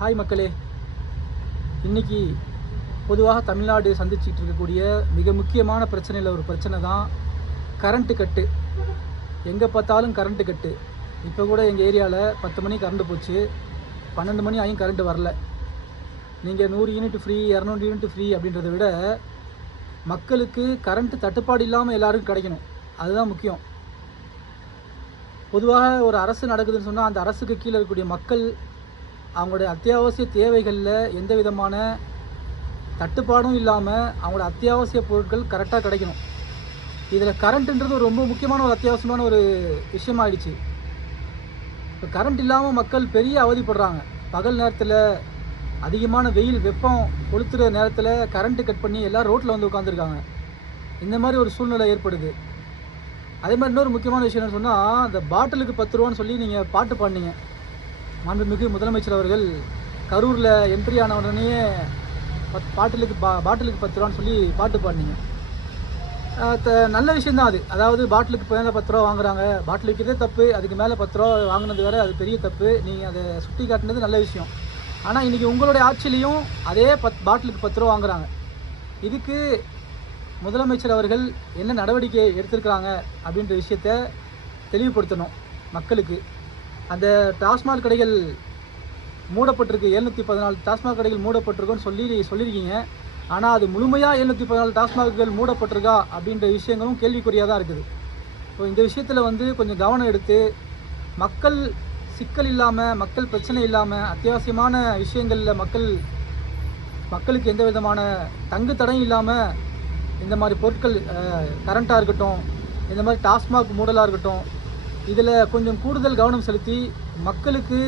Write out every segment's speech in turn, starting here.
Hi மக்களே, இன்றைக்கி பொதுவாக தமிழ்நாடு சந்திச்சிட்டு இருக்கக்கூடிய மிக முக்கியமான பிரச்சனையில் ஒரு பிரச்சனை தான் கரண்ட்டு கட்டு. எங்கே பார்த்தாலும் கரண்ட்டு கட்டு. இப்போ கூட எங்கள் ஏரியாவில் 10 மணி கரண்ட்டு போச்சு, 12 மணி ஆகியும் கரண்ட்டு வரல. நீங்கள் 100 யூனிட் ஃப்ரீ, 200 யூனிட் ஃப்ரீ அப்படின்றத விட மக்களுக்கு கரண்ட்டு தட்டுப்பாடு இல்லாமல் எல்லாருக்கும் கிடைக்கணும், அதுதான் முக்கியம். பொதுவாக ஒரு அரசு நடக்குதுன்னு சொன்னால் அந்த அரசுக்கு கீழே இருக்கக்கூடிய மக்கள் அவங்களுடைய அத்தியாவசிய தேவைகளில் எந்த விதமான தட்டுப்பாடும் இல்லாமல் அவங்களோட அத்தியாவசிய பொருட்கள் கரெக்டாக கிடைக்கணும். இதில் கரண்ட்டுன்றது ஒரு ரொம்ப முக்கியமான ஒரு அத்தியாவசியமான ஒரு விஷயமாகிடுச்சு. இப்போ கரண்ட் இல்லாமல் மக்கள் பெரிய அவதிப்படுறாங்க. பகல் நேரத்தில் அதிகமான வெயில் வெப்பம் கொளுத்துற நேரத்தில் கரண்ட்டு கட் பண்ணி எல்லோரும் ரோட்டில் வந்து உட்காந்துருக்காங்க. இந்த மாதிரி ஒரு சூழ்நிலை ஏற்படுது. அதே மாதிரி இன்னொரு முக்கியமான விஷயம் என்ன சொன்னால், அந்த பாட்டிலுக்கு 10 ரூபான்னு சொல்லி நீங்கள் பாட்டு பாடினீங்க. மாண்புமிகு முதலமைச்சர் அவர்கள் கரூரில் என்ட்ரி ஆன உடனே பாட்டிலுக்கு 10 ரூபான்னு சொல்லி பாட்டு பாடினீங்க. நல்ல விஷயந்தான் அது. அதாவது பாட்டிலுக்கு மேலே 10 ரூபா வாங்குறாங்க, பாட்டில் விற்கிறதே தப்பு, அதுக்கு மேலே 10 ரூபா வாங்கினது வேறு, அது பெரிய தப்பு. நீங்கள் அதை சுட்டி காட்டினது நல்ல விஷயம். ஆனால் இன்றைக்கி உங்களுடைய ஆட்சியிலையும் அதே பாட்டிலுக்கு 10 ரூபா வாங்குறாங்க. இதுக்கு முதலமைச்சர் அவர்கள் என்ன நடவடிக்கை எடுத்திருக்கிறாங்க அப்படின்ற விஷயத்த தெளிவுபடுத்தணும் மக்களுக்கு. அந்த டாஸ்மாக் கடைகள் மூடப்பட்டிருக்கு, 714 டாஸ்மாக் கடைகள் மூடப்பட்டிருக்குன்னு சொல்லியிருக்கீங்க. ஆனால் அது முழுமையாக 714 டாஸ்மாக்கள் மூடப்பட்டிருக்கா அப்படின்ற விஷயங்களும் கேள்விக்குறியாக தான் இருக்குது. ஸோ இந்த விஷயத்தில் கொஞ்சம் கவனம் எடுத்து மக்கள் சிக்கல் இல்லாமல், மக்கள் பிரச்சனை இல்லாமல், அத்தியாவசியமான விஷயங்களில் மக்களுக்கு எந்த விதமான தங்கு தடையும் இல்லாமல் இந்த மாதிரி பொருட்கள், கரண்ட்டாக இருக்கட்டும், இந்த மாதிரி டாஸ்மாக் மூடலாக இருக்கட்டும், இதில் கொஞ்சம் கூடுதல் கவனம் செலுத்தி மக்களுக்கு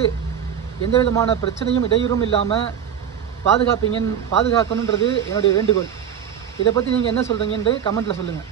எந்த விதமான பிரச்சனையும் இடையூறும் இல்லாமல் பாதுகாக்கணுன்றது என்னுடைய வேண்டுகோள். இதை பற்றி நீங்கள் என்ன சொல்கிறீங்கன்னு கமெண்ட்டில் சொல்லுங்கள்.